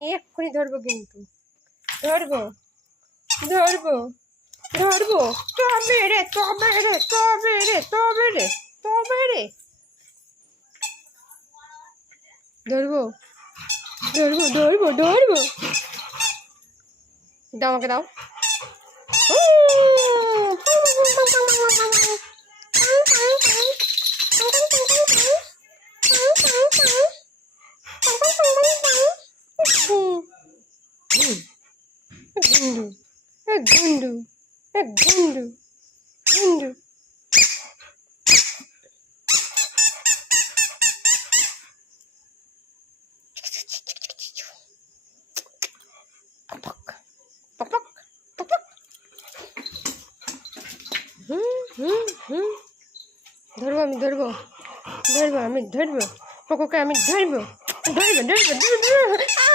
এক্ষুনি ধরবো কিন্তু ধরবো ধরবো ধরবো তবে রে তবে রে তবে রে তবে রে তবে রে ধরবো ধরবো ধরবো ধরবো দাও আমাকে দাও গুন্ডু গুন্ডু গুন্ডু গুন্ডু পপক পপক পপক ধরবো আমি ধরবো ধরবো আমি ধরবো পককে আমি ধরবো ধরবো ধরবো ধরবো